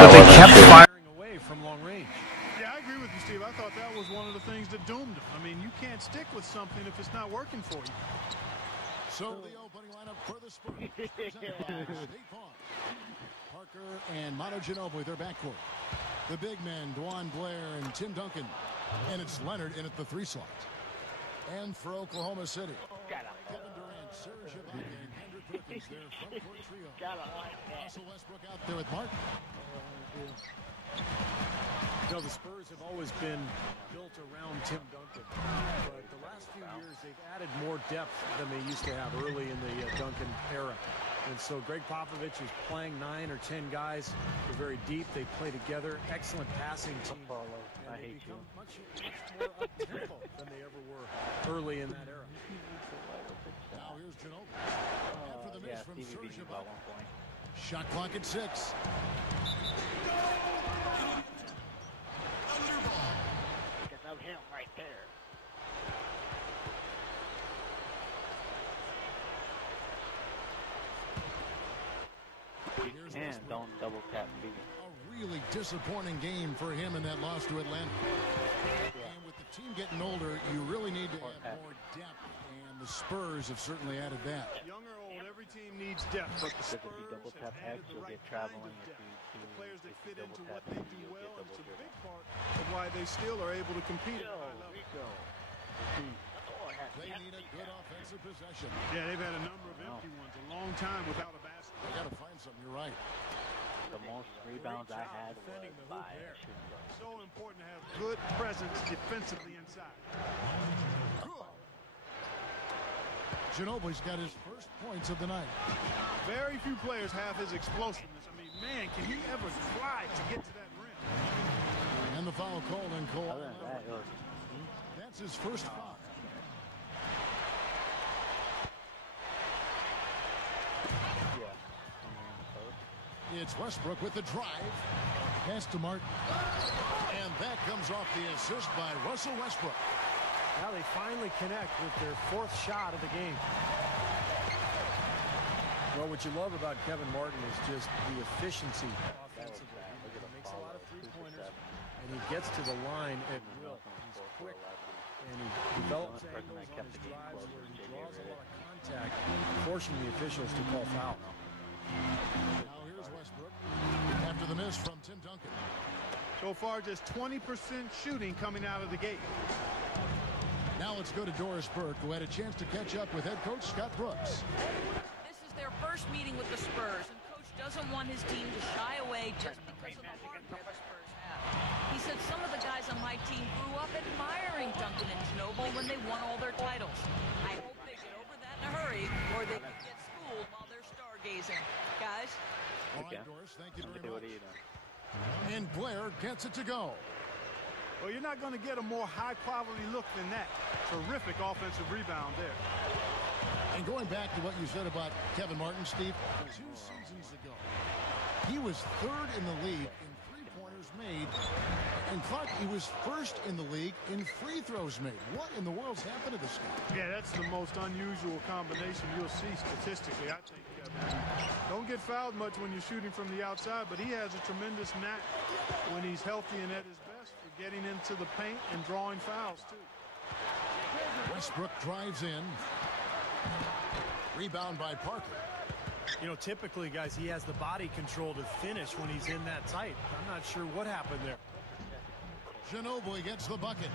but they kept firing away from long range. Yeah, I agree with you, Steve. I thought that was one of the things that doomed him. I mean, you can't stick with something if it's not working for you. So the opening lineup for the Spurs. Presented by State Farm. Parker and Manu Ginobili, their backcourt. The big men, Dwan Blair and Tim Duncan. And it's Leonard in at the 3 slot. And for Oklahoma City, Kevin Durant, Serge Ibaka, and Kendrick Perkins, their front court trio. Russell Westbrook out there with Mark. You know, the Spurs have always been built around Tim Duncan, but the last few years they've added more depth than they used to have early in the Duncan era. And so Greg Popovich is playing 9 or 10 guys. They're very deep. They play together. Excellent passing team. And they become much more up-tempo than they ever were early in that era. Now here's Ginobili. After the miss from Serge Ibaka. Shot clock at 6. Because of him right there. And don't double tap me. A really disappointing game for him in that loss to Atlanta. And with the team getting older, you really need to have more depth. And the Spurs have certainly added that. Young or old, every team needs depth, but the Spurs have added the right kind of depth. The players that fit into what they do well, and it's a big part of why they still are able to compete at a high level. They need a good offensive possession. Yeah, they've had a number of empty ones, a long time without a basket. They got to find something. You're right. The most rebounds I had was by so important to have good presence defensively inside. Ginobili's got his first points of the night. Very few players have his explosiveness. I mean, man, can he ever fly to get to that rim? And the foul called on Cole. That's his first foul. It's Westbrook with the drive. Pass to Martin. And that comes off the assist by Russell Westbrook. Now they finally connect with their 4th shot of the game. Well, what you love about Kevin Martin is just the efficiency offensively. He makes a lot of 3-pointers, and he gets to the line at will. He's quick, and he develops angles on his drives where he draws a lot of contact, forcing the officials to call foul. Now here's Westbrook after the miss from Tim Duncan. So far, just 20% shooting coming out of the gate. Now let's go to Doris Burke, who had a chance to catch up with head coach Scott Brooks. This is their first meeting with the Spurs, and Coach doesn't want his team to shy away just because of the hardware the Spurs have. He said some of the guys on my team grew up admiring Duncan and Ginobili when they won all their titles. I hope they get over that in a hurry, or they could get schooled while they're stargazing. Guys? All right, Doris, thank you very much. And Blair gets it to go. Well, you're not going to get a more high-quality look than that. Terrific offensive rebound there. And going back to what you said about Kevin Martin, Steve, 2 seasons ago, he was 3rd in the league in 3-pointers made. And Clark, he was 1st in the league in free throws made. What in the world's happened to this guy? Yeah, that's the most unusual combination you'll see statistically, I think. Don't get fouled much when you're shooting from the outside, but he has a tremendous knack when he's healthy and at his best for getting into the paint and drawing fouls, too. Westbrook drives in. Rebound by Parker. You know, typically, guys, he has the body control to finish when he's in that tight. I'm not sure what happened there. Ginobili gets the bucket.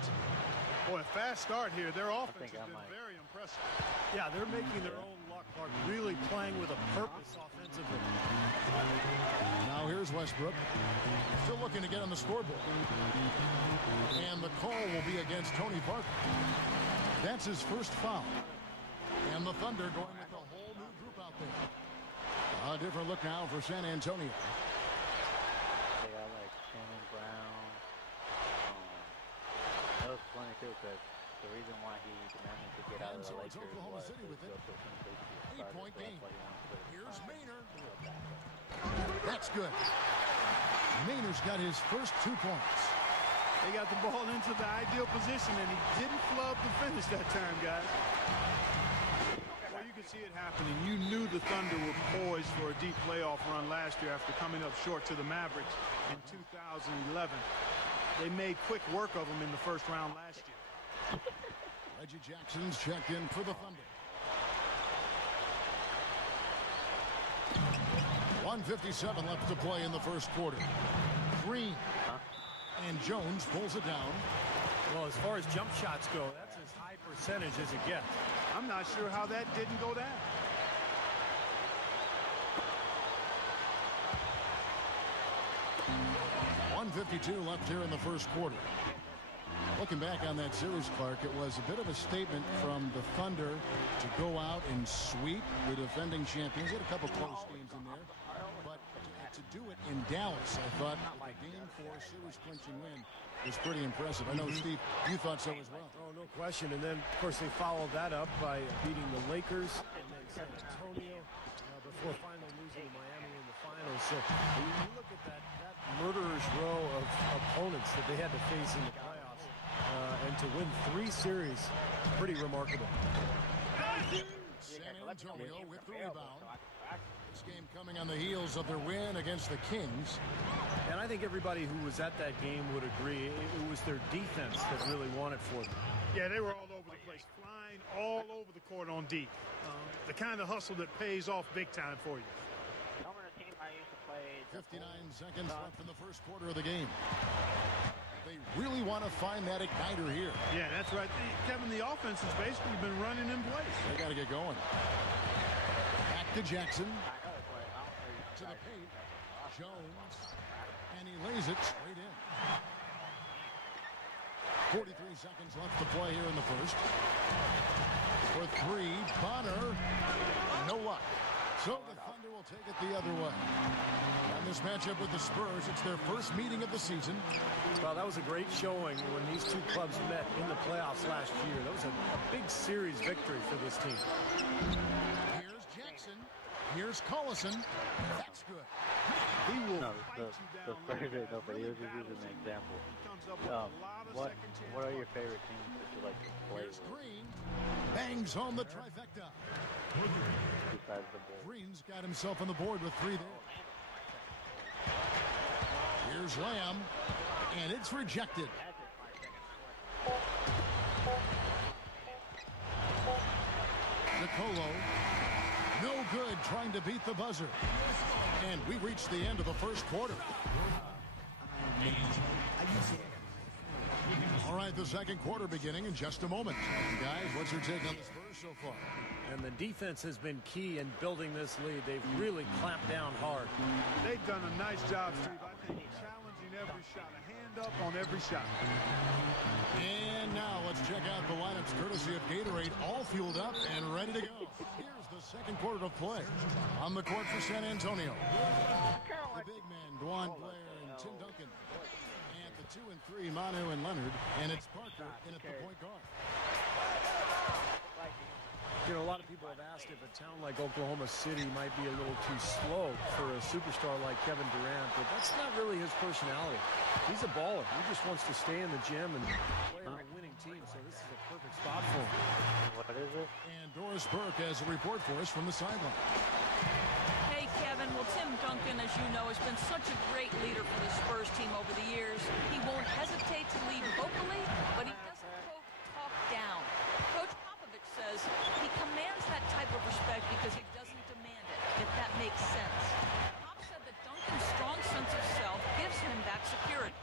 Boy, a fast start here. Their offense has been very impressive. Yeah, they're making their own luck, Clark, really playing with a purpose offensively. Now here's Westbrook. Still looking to get on the scoreboard. And the call will be against Tony Parker. That's his first foul. And the Thunder going with a whole new group out there. A different look now for San Antonio. They got like Shannon Brown. That was funny too, because the reason why he demanded to get out of the Lakers Oklahoma was City with it. 8-point game. Here's Maynard. That's good. Maynard's got his first 2 points. They got the ball into the ideal position, and he didn't flub the finish that time, guys. Well, you could see it happening. You knew the Thunder were poised for a deep playoff run last year after coming up short to the Mavericks in 2011. They made quick work of them in the first round last year. Reggie Jackson's checked in for the Thunder. 1:57 left to play in the first quarter. Green. And Jones pulls it down. Well, as far as jump shots go, that's as high percentage as it gets. I'm not sure how that didn't go down. .152 left here in the first quarter. Looking back on that series, Clark, it was a bit of a statement from the Thunder to go out and sweep the defending champions. They had a couple close games in there, but to do it in Dallas, I thought with a Game 4 series-clinching win was pretty impressive. I know, Steve, you thought so as well. Oh, no question. And then, of course, they followed that up by beating the Lakers and then San Antonio before finally losing to Miami in the finals. So when you look at that murderer's row of opponents that they had to face in the playoffs, and to win 3 series, pretty remarkable. San Antonio with the rebound. This game coming on the heels of their win against the Kings. And I think everybody who was at that game would agree it was their defense that really won it for them. Yeah, they were all over the place, flying all over the court on D. The kind of hustle that pays off big time for you. 59 seconds left in the first quarter of the game. They really want to find that igniter here. Yeah, that's right. Kevin, the offense has basically been running in place. They got to get going. Back to Jackson. To the paint. Jones. And he lays it straight in. 43 seconds left to play here in the first. For 3, Bonner. No luck. So the Thunder will take it the other way. And this matchup with the Spurs, it's their first meeting of the season. Well, that was a great showing when these two clubs met in the playoffs last year. That was a big series victory for this team. Here's Jackson. Here's Collison. That's good. He will the Spurs didn't know, but he was just using an example. What are your favorite teams that you like to play Here's with? Green. Bangs home the trifecta. Besides the ball. Green's got himself on the board with 3 there. Here's Lamb. And it's rejected. Nicolo. No good trying to beat the buzzer. And we reach the end of the first quarter. All right, the second quarter beginning in just a moment. Guys, what's your take on the Spurs so far? And the defense has been key in building this lead. They've really clamped down hard. They've done a nice job, Steve. I think challenging every shot, a hand up on every shot. And now let's check out the lineups courtesy of Gatorade, all fueled up and ready to go. Here's the second quarter of play. On the court for San Antonio. The big men, Dwan Blair and Tim Duncan. And the 2 and 3, Manu and Leonard. And it's Parker in at the point guard. You know, a lot of people have asked if a town like Oklahoma City might be a little too slow for a superstar like Kevin Durant, but that's not really his personality. He's a baller. He just wants to stay in the gym and play on a winning team, so this is a perfect spot for him. What is it? And Doris Burke has a report for us from the sideline. Hey, Kevin. Well, Tim Duncan, as you know, has been such a great leader for the Spurs team over the years. He won't hesitate to lead vocally, but he doesn't, quote, talk down. Coach Popovich says he commands that type of respect because he doesn't demand it, if that makes sense. Pop said that Duncan's strong sense of self gives him that security.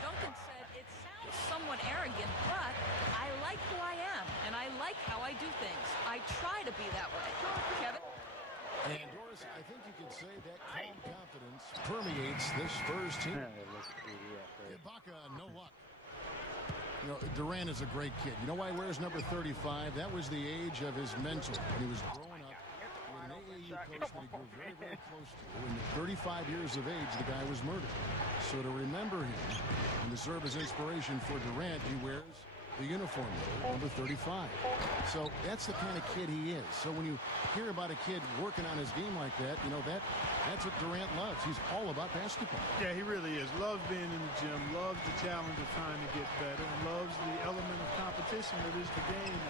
Duncan said, it sounds somewhat arrogant, but I like who I am, and I like how I do things. I try to be that way. Kevin? And Doris, I think you could say that calm confidence permeates this Spurs team. Ibaka, no luck. You know, Durant is a great kid. You know why he wears number 35? That was the age of his mentor when he was growing up. With an AAU coach that he grew very, very close to. And at 35 years of age, the guy was murdered. So to remember him and to serve as inspiration for Durant, he wears the uniform, number 35. So that's the kind of kid he is. So when you hear about a kid working on his game like that, you know, that's what Durant loves. He's all about basketball. Yeah, he really is. Loves being in the gym, loves the challenge of trying to get better, and loves the element of competition that is the game.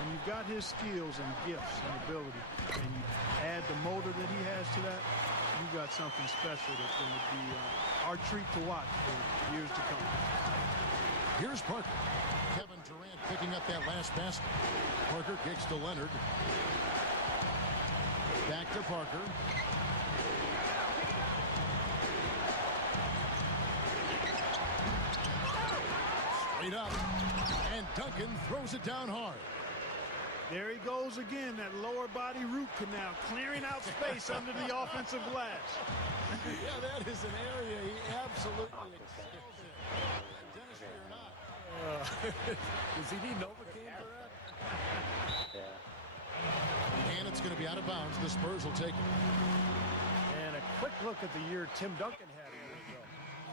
And you've got his skills and gifts and ability, and you add the motor that he has to that, you've got something special that's going to be our treat to watch for years to come. Here's Parker. Kevin Durant picking up that last basket. Parker kicks to Leonard. Back to Parker. Straight up. And Duncan throws it down hard. There he goes again, that lower body root canal, clearing out space under the offensive glass. Yeah, that is an area he absolutely excels in. Dentistry or not. Does he need Novocaine for that? Yeah. And it's going to be out of bounds. The Spurs will take it. And a quick look at the year Tim Duncan had a year ago.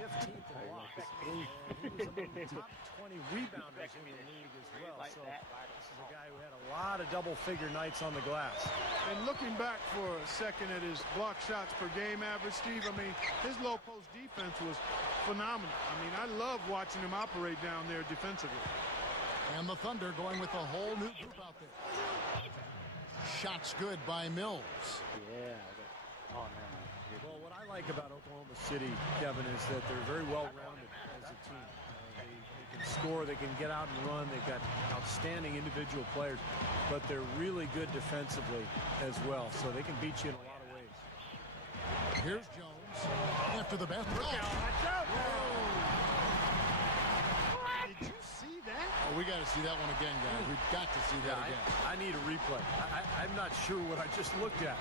15th in blocks. And he was among the top 20 rebounders in the league as well. So this is a guy who had a lot of double-figure nights on the glass. And looking back for a second at his block shots per game average, Steve, I mean, his low post defense was phenomenal. I mean, I love watching him operate down there defensively. And the Thunder going with a whole new group out there. Shots good by Mills. Yeah. Oh, man. Well, what I like about Oklahoma City, Kevin, is that they're very well-rounded as a team. They can score, they can get out and run. They've got outstanding individual players, but they're really good defensively as well, so they can beat you in a lot of ways. Here's Jones after the basket. Watch out! Did you see that? Oh, we got to see that one again, guys. We've got to see that again. I need a replay. I'm not sure what I just looked at.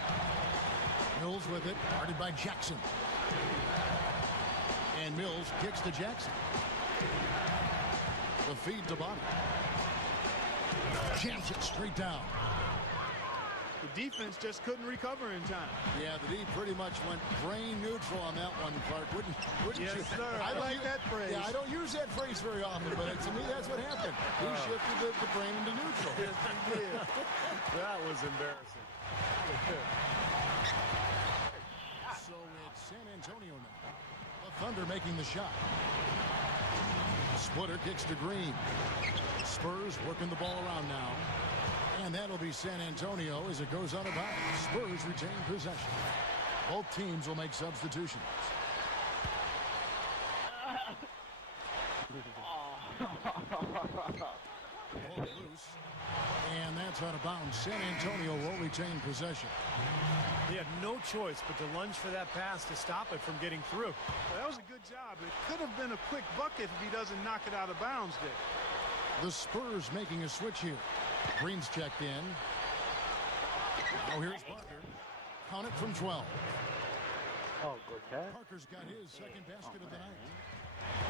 Mills with it, guarded by Jackson. And Mills kicks to Jackson. The feed to Bonner. Jams it straight down. The defense just couldn't recover in time. Yeah, the D pretty much went brain neutral on that one, Clark. Wouldn't Yes, you? sir. I like that phrase. Yeah, I don't use that phrase very often, but to me, that's what happened. He shifted the brain into neutral. Yes, he did. That was embarrassing. So it's San Antonio now. The Thunder making the shot. Splitter kicks to Green. Spurs working the ball around now. And that'll be San Antonio as it goes out of bounds. Spurs retain possession. Both teams will make substitutions. Ball loose. And that's out of bounds. San Antonio will retain possession. He had no choice but to lunge for that pass to stop it from getting through. Well, that was a good job. It could have been a quick bucket if he doesn't knock it out of bounds there. The Spurs making a switch here. Green's checked in. Now here's Parker. Count it from 12. Oh, good catch. Parker's got his second basket of the night.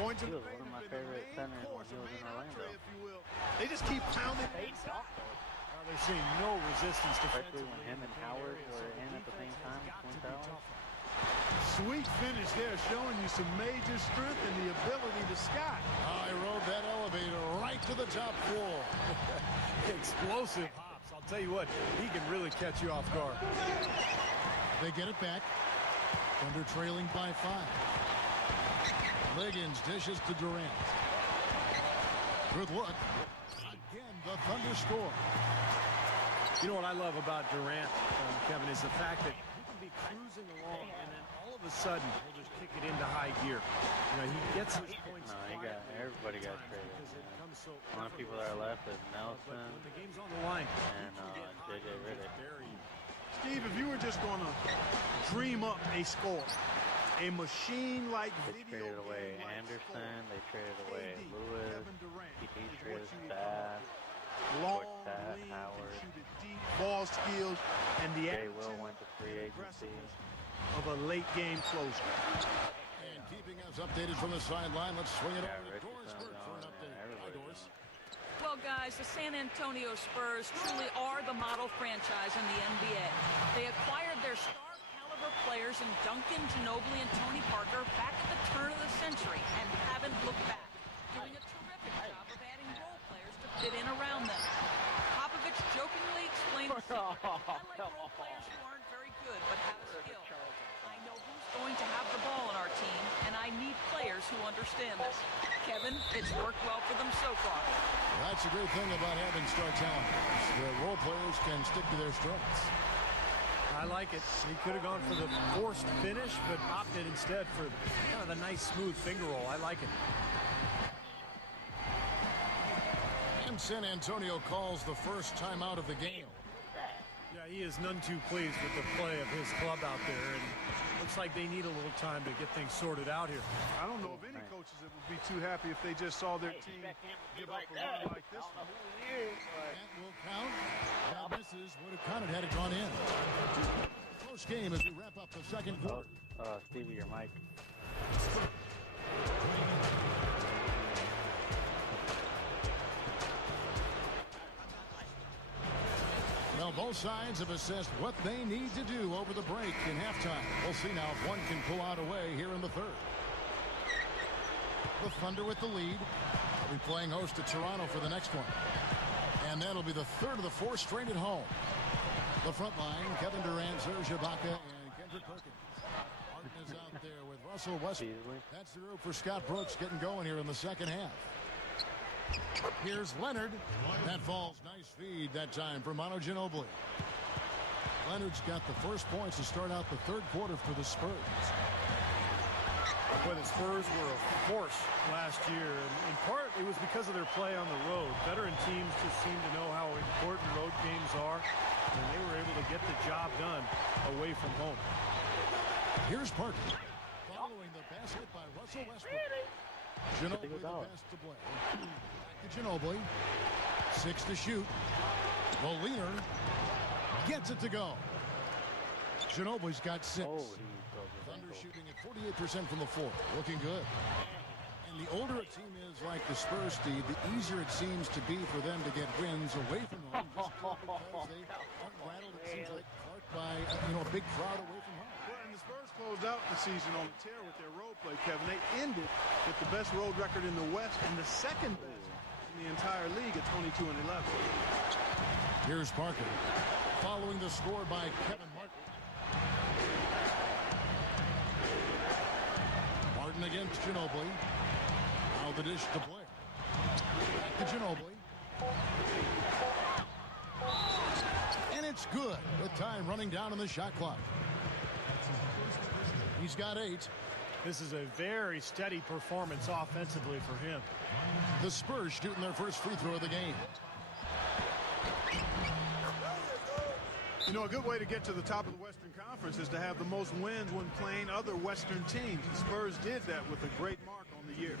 Points He in the was paint one of my have been the favorite main centers when course, he was the in main Orlando. entree, if you will. They just keep pounding it inside. They're seeing no resistance Especially defensively. when him and Howard were in at the same time, Twin Towers. Sweet finish there, showing you some major strength and the ability to sky. I rode that elevator right to the top floor. Explosive hops. I'll tell you what, he can really catch you off guard. They get it back. Thunder trailing by 5. Liggins dishes to Durant. Good look. Again, the Thunder score. You know what I love about Durant, Kevin, is the fact that he can be cruising along and then all of a sudden he'll just kick it into high gear. You know, he gets his points. No, everybody got traded. Because it comes so The only people that are left is but Nelson when the game's on the line and JJ Redick. Steve, if you were just going to dream up a score, a machine-like They video traded away game-like Anderson, score, they traded away KD, Lewis, Kevin Durant, he is what traded you would Bass, long, Quartet, lean, Howard. can shoot it deep, ball skills, and the Jay Will attitude went to free agency. aggressiveness of a late-game closer. And keeping us updated from the sideline, let's swing it Yeah, over to Doris Richardson's Burke for an on, update. and Hi, everybody's Doris. Well, guys, the San Antonio Spurs truly are the model franchise in the NBA. They acquired their star-caliber players in Duncan, Ginobili, and Tony Parker back at the turn of the century and haven't looked back, doing a terrific job of adding role players who understand this. Kevin, it's worked well for them so far. That's a great thing about having star talent. The role players can stick to their strengths. I like it. He could have gone for the forced finish, but opted instead for kind of the nice, smooth finger roll. I like it. And San Antonio calls the first timeout of the game. Yeah, he is none too pleased with the play of his club out there, and looks like they need a little time to get things sorted out here. I don't know of any coaches that would be too happy if they just saw their team give up a run like this one. That will count. That misses. Would have counted had it gone in. Close game as we wrap up the second quarter. Stevie, your mic. Well, both sides have assessed what they need to do over the break in halftime. We'll see now if one can pull out away here in the third. The Thunder with the lead. They'll be playing host to Toronto for the next one. And that'll be the third of the four straight at home. The front line, Kevin Durant, Serge Ibaka, and Kendrick Perkins. Martin is out there with Russell Westbrook. That's the group for Scott Brooks getting going here in the second half. Here's Leonard. That falls. Nice feed that time for Manu Ginobili. Leonard's got the first points to start out the third quarter for the Spurs. Boy, the Spurs were a force last year, and in part it was because of their play on the road. Veteran teams just seem to know how important road games are, and they were able to get the job done away from home. Here's Parker. Following the basket by Russell Westbrook. Ginobili the best to play. Back to Ginobili. 6 to shoot. The leaner gets it to go. Ginobili's got 6. Thunder shooting at 48% from the floor. Looking good. And the older a team is like the Spurs, Steve, the easier it seems to be for them to get wins away from home. Just because they aren't rattled, it seems like Clark by a big crowd away from home. Well, and the Spurs closed out the season on a tear with their road play, Kevin. They ended with the best road record in the West and the second best in the entire league at 22-11. Here's Parker. Following the score by Kevin Martin. Martin against Ginobili. Now the dish to Blair. Back to Ginobili. And it's good with time running down on the shot clock. He's got 8. This is a very steady performance offensively for him. The Spurs shooting their first free throw of the game. You know, a good way to get to the top of the Western Conference is to have the most wins when playing other Western teams. The Spurs did that with a great mark on the year.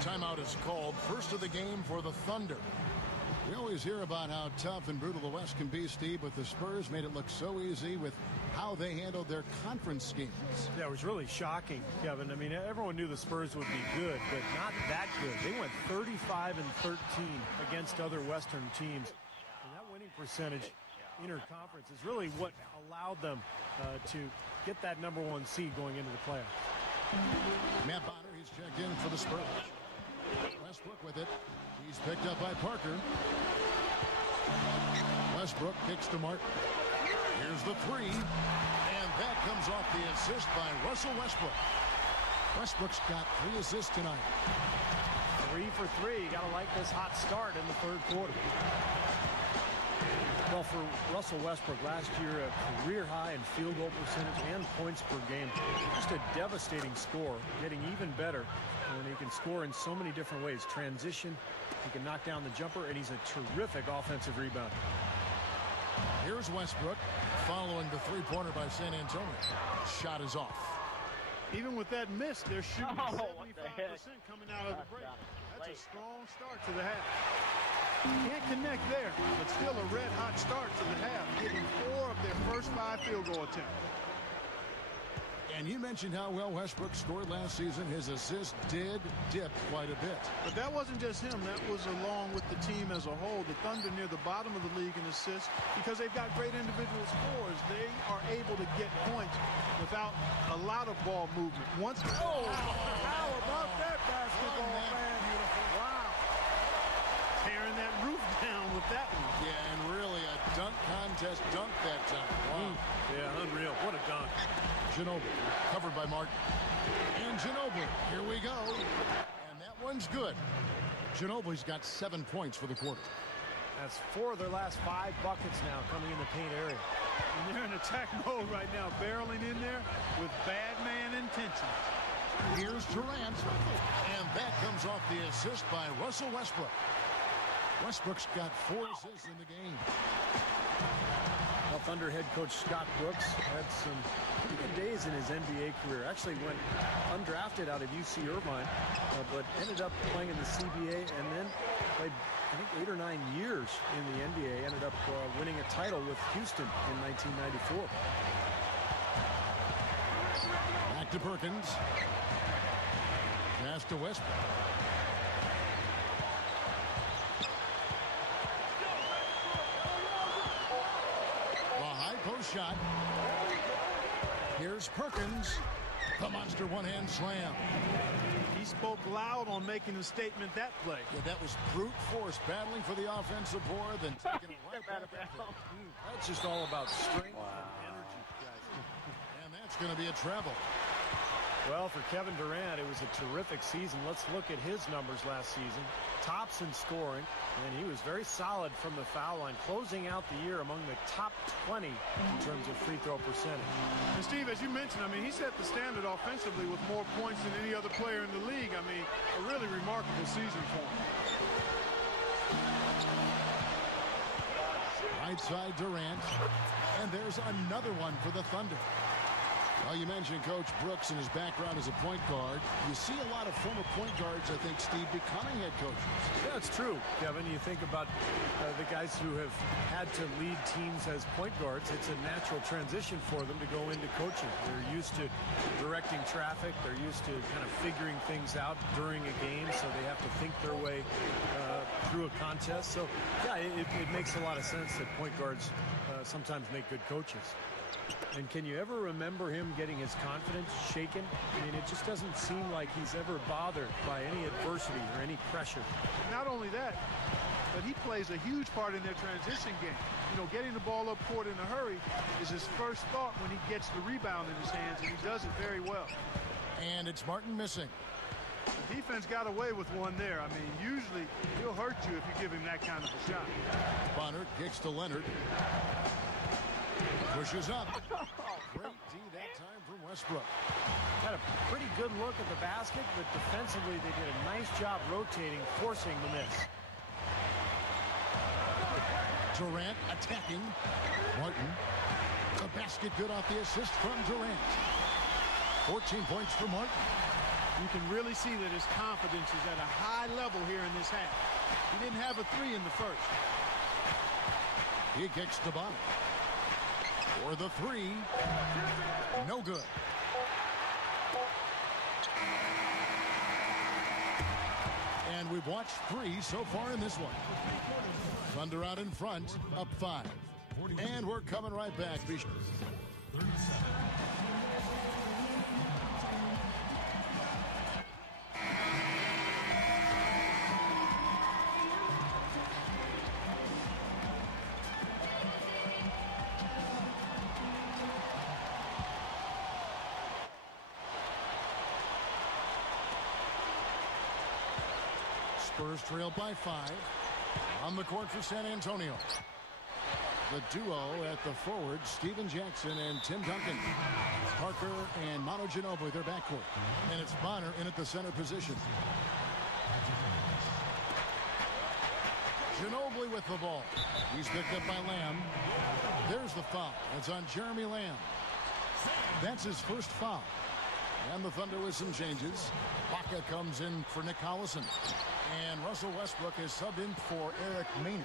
Timeout is called. First of the game for the Thunder. We always hear about how tough and brutal the West can be, Steve, but the Spurs made it look so easy with how they handled their conference schemes. Yeah, it was really shocking, Kevin. I mean, everyone knew the Spurs would be good, but not that good. They went 35-13 against other Western teams. And that winning percentage interconference is really what allowed them to get that #1 seed going into the playoffs. Matt Bonner, he's checked in for the Spurs. Westbrook with it. He's picked up by Parker. Westbrook kicks to Martin. Here's the 3. And that comes off the assist by Russell Westbrook. Westbrook's got 3 assists tonight. 3 for 3. You got to like this hot start in the third quarter. Well, for Russell Westbrook, last year a career high in field goal percentage and points per game. Just a devastating score, getting even better when he can score in so many different ways. Transition, he can knock down the jumper, and he's a terrific offensive rebounder. Here's Westbrook following the three-pointer by San Antonio. Shot is off. Even with that miss, they're shooting 75% coming out of the break. That's a strong start to the half. Can't connect there, but still a red-hot start to the half, getting 4 of their first 5 field goal attempts. And you mentioned how well Westbrook scored last season. His assist did dip quite a bit. But that wasn't just him. That was along with the team as a whole. The Thunder near the bottom of the league in assists because they've got great individual scores. They are able to get points without a lot of ball movement. Once, how about that basketball, man? Wow. Tearing that roof down with that one. Yeah, and really a dunk contest dunk that time. Wow. Yeah, unreal. What a dunk. Ginobili covered by Martin. And Ginobili Ginobili's got 7 points for the quarter. That's 4 of their last 5 buckets now coming in the paint area. And they're in attack mode right now, barreling in there with bad man intentions. Here's Durant, and that comes off the assist by Russell Westbrook. Westbrook's got 4 assists in the game. Well, Thunder head coach Scott Brooks had some pretty good days in his NBA career. Actually went undrafted out of UC Irvine, but ended up playing in the CBA and then played, I think, 8 or 9 years in the NBA. Ended up winning a title with Houston in 1994. Back to Perkins. Pass to Westbrook. Post shot. Here's Perkins. The monster one-hand slam. He spoke loud on making a statement that play. Yeah, that was brute force, battling for the offensive board, then taking it right back. That's just all about strength and energy, guys. And that's going to be a treble. Well, for Kevin Durant, it was a terrific season. Let's look at his numbers last season. Tops in scoring, and he was very solid from the foul line, closing out the year among the top 20 in terms of free throw percentage. And Steve, as you mentioned, I mean, he set the standard offensively with more points than any other player in the league. I mean, a really remarkable season for him. Right side Durant, and there's another one for the Thunder. Well, you mentioned Coach Brooks and his background as a point guard. You see a lot of former point guards, I think, Steve, becoming head coaches. Yeah, it's true, Kevin. You think about the guys who have had to lead teams as point guards. It's a natural transition for them to go into coaching. They're used to directing traffic. They're used to kind of figuring things out during a game, so they have to think their way through a contest. So, yeah, it makes a lot of sense that point guards sometimes make good coaches. And can you ever remember him getting his confidence shaken? I mean, it just doesn't seem like he's ever bothered by any adversity or any pressure. Not only that, but he plays a huge part in their transition game. You know, getting the ball up court in a hurry is his first thought when he gets the rebound in his hands, and he does it very well. And it's Martin missing. The defense got away with one there. I mean, usually he'll hurt you if you give him that kind of a shot. Bonner kicks to Leonard. Pushes up. Great D that time from Westbrook. Had a pretty good look at the basket, but defensively they did a nice job rotating, forcing the miss. Durant attacking. Martin. The basket good off the assist from Durant. 14 points for Martin. You can really see that his confidence is at a high level here in this half. He didn't have a 3 in the first. He kicks to Bonner. For the 3. No good. And we've watched 3 so far in this one. Thunder out in front, up 5. And we're coming right back. Spurs trail by 5. On the court for San Antonio. The duo at the forward, Steven Jackson and Tim Duncan. Parker and Manu Ginobili, their backcourt. And it's Bonner in at the center position. Ginobili with the ball. He's picked up by Lamb. There's the foul. It's on Jeremy Lamb. That's his first foul. And the Thunder with some changes. Baca comes in for Nick Collison. And Russell Westbrook is subbed in for Eric Maynard.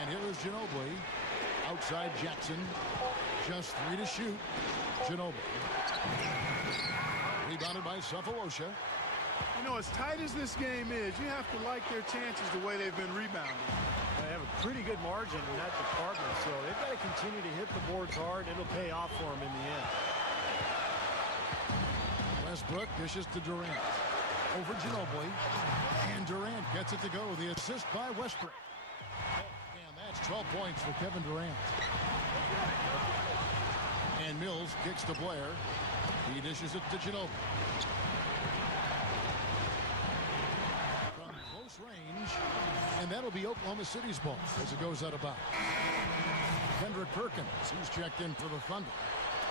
And here is Ginobili. Outside Jackson. Just 3 to shoot. Ginobili. Rebounded by Cephalosha. You know, as tight as this game is, you have to like their chances the way they've been rebounding. They have a pretty good margin in that department, so they've got to continue to hit the boards hard. It'll pay off for them in the end. Westbrook dishes to Durant. Over Ginobili. And Durant gets it to go. The assist by Westbrook. And that's 12 points for Kevin Durant. And Mills kicks to Blair. He dishes it to Ginobili. And that'll be Oklahoma City's ball as it goes out of bounds. Kendrick Perkins, he's checked in for the Thunder.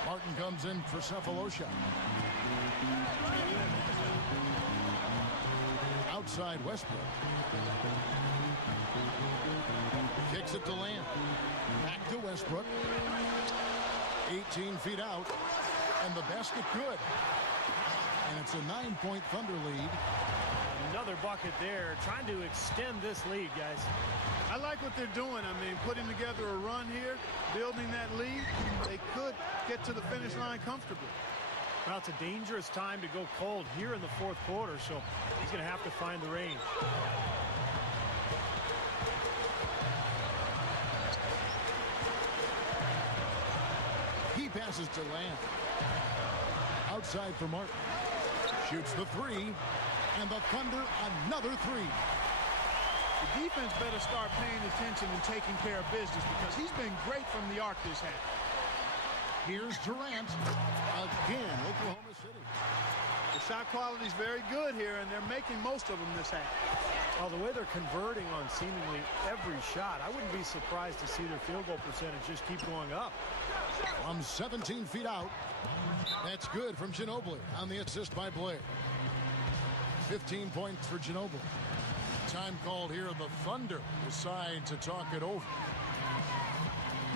Martin comes in for Cephalosha. Outside Westbrook. Kicks it to Lamb. Back to Westbrook. 18 feet out. And the basket good. And it's a 9-point Thunder lead. Another bucket there, trying to extend this lead, guys. I like what they're doing. I mean, putting together a run here, building that lead. They could get to the finish line comfortably. Well, it's a dangerous time to go cold here in the fourth quarter, so he's going to have to find the range. He passes to Lamb. Outside for Martin. Shoots the three. And the Thunder, another three. The defense better start paying attention and taking care of business because he's been great from the arc this half. Here's Durant. Again, Oklahoma City. The shot quality is very good here, and they're making most of them this half. Well, the way they're converting on seemingly every shot, I wouldn't be surprised to see their field goal percentage just keep going up. From 17 feet out. That's good from Ginobili on the assist by Blair. 15 points for Ginobili. Time called here. The Thunder decide to talk it over.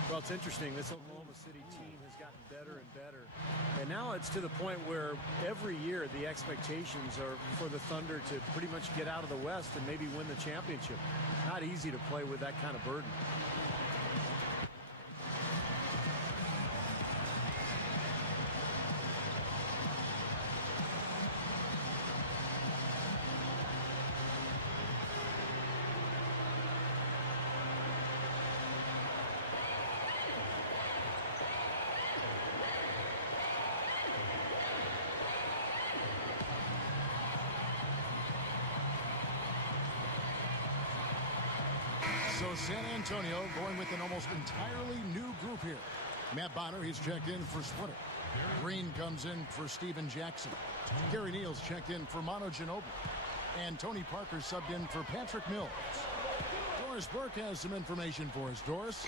Well, it's interesting. This Oklahoma City team has gotten better and better. And now it's to the point where every year the expectations are for the Thunder to pretty much get out of the West and maybe win the championship. Not easy to play with that kind of burden. So San Antonio going with an almost entirely new group here. Matt Bonner, he's checked in for Splitter. Green comes in for Steven Jackson. Gary Neal's checked in for Manu Ginobili. And Tony Parker subbed in for Patrick Mills. Doris Burke has some information for us. Doris?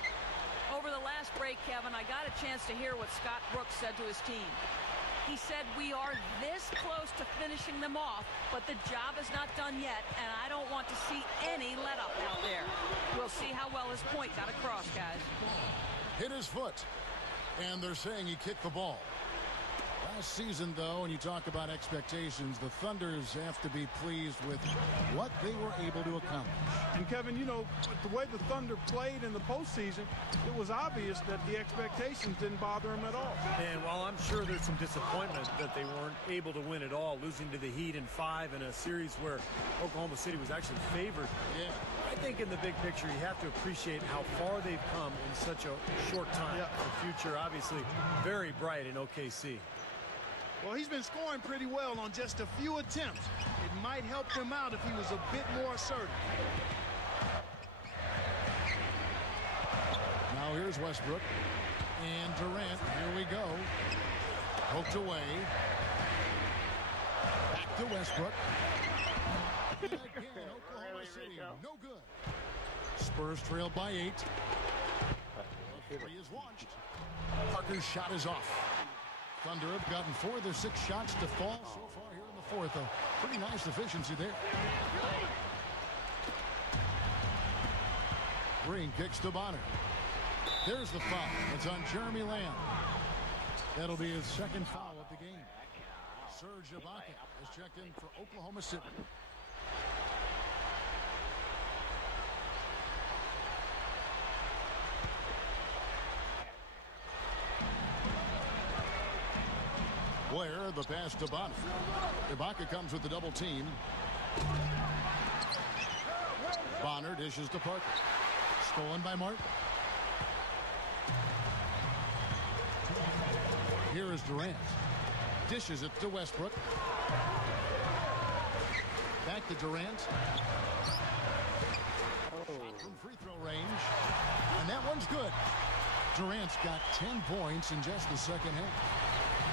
Over the last break, Kevin, I got a chance to hear what Scott Brooks said to his team. He said, we are this close to finishing them off, but the job is not done yet, and I don't want to see any let-up out there. We'll see how well his point got across, guys. Hit his foot, and they're saying he kicked the ball. Last season, though, when you talk about expectations, the Thunders have to be pleased with what they were able to accomplish. And, Kevin, you know, with the way the Thunder played in the postseason, it was obvious that the expectations didn't bother them at all. And while I'm sure there's some disappointment that they weren't able to win at all, losing to the Heat in 5 in a series where Oklahoma City was actually favored, I think in the big picture you have to appreciate how far they've come in such a short time. The future, obviously, very bright in OKC. Well, he's been scoring pretty well on just a few attempts. It might help him out if he was a bit more assertive. Now here's Westbrook. And Durant, here we go. Poked away. Back to Westbrook. And again, Oklahoma City, no good. Spurs trailed by 8. Three is launched. Parker's shot is off. Thunder have gotten 4 of their 6 shots to fall so far here in the fourth. A pretty nice efficiency there. Green kicks to Bonner. There's the foul. It's on Jeremy Lamb. That'll be his second foul of the game. Serge Ibaka has checked in for Oklahoma City. Blair, the pass to Bonner. Ibaka comes with the double team. Bonner dishes to Parker. Stolen by Martin. Here is Durant. Dishes it to Westbrook. Back to Durant. From free throw range. And that one's good. Durant's got 10 points in just the second half.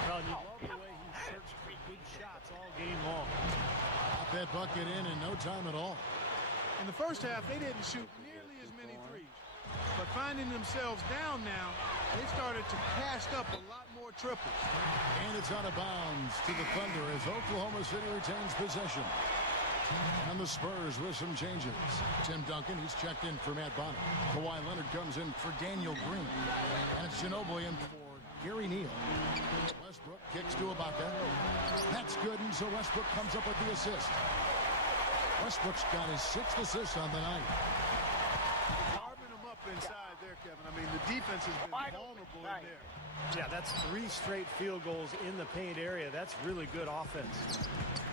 Well, you love the way he searched for good shots all game long. Got that bucket in no time at all. In the first half, they didn't shoot nearly as many threes. But finding themselves down now, they started to cast up a lot more triples. And it's out of bounds to the Thunder as Oklahoma City retains possession. And the Spurs with some changes. Tim Duncan, he's checked in for Matt Bonner. Kawhi Leonard comes in for Daniel Green. And it's Ginobili in for Gary Neal. Westbrook kicks to Ibaka. That's good, and so Westbrook comes up with the assist. Westbrook's got his 6th assist on the night. Carving them up inside there, Kevin. I mean, the defense has been vulnerable in there. Yeah, that's 3 straight field goals in the paint area. That's really good offense.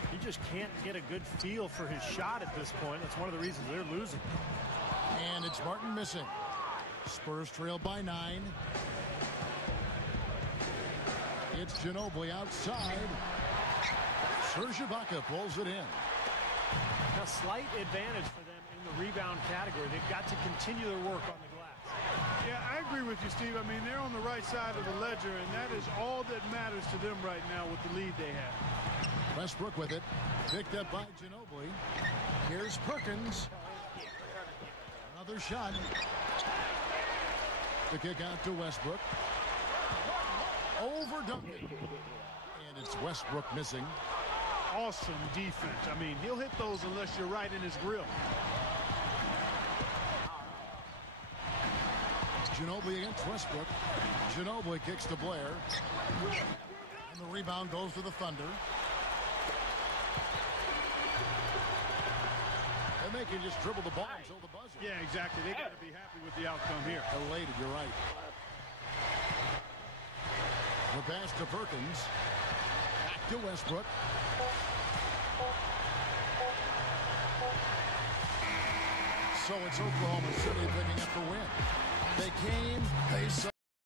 He just can't get a good feel for his shot at this point. That's one of the reasons they're losing. And it's Martin missing. Spurs trail by 9. It's Ginobili outside. Serge Ibaka pulls it in. A slight advantage for them in the rebound category. They've got to continue their work on the glass. Yeah, I agree with you, Steve. I mean, they're on the right side of the ledger, and that is all that matters to them right now with the lead they have. Westbrook with it. Picked up by Ginobili. Here's Perkins. Another shot. The kick out to Westbrook. Over Duncan. And it's Westbrook missing. Awesome defense. I mean, he'll hit those unless you're right in his grill. Ginobili against Westbrook. Ginobili kicks to Blair. And the rebound goes to the Thunder. And they can just dribble the ball until the buzzer. Yeah, exactly. They got to be happy with the outcome here. Elated, you're right. The pass to Perkins. Back to Westbrook. So it's Oklahoma City picking up the win. They came, they saw.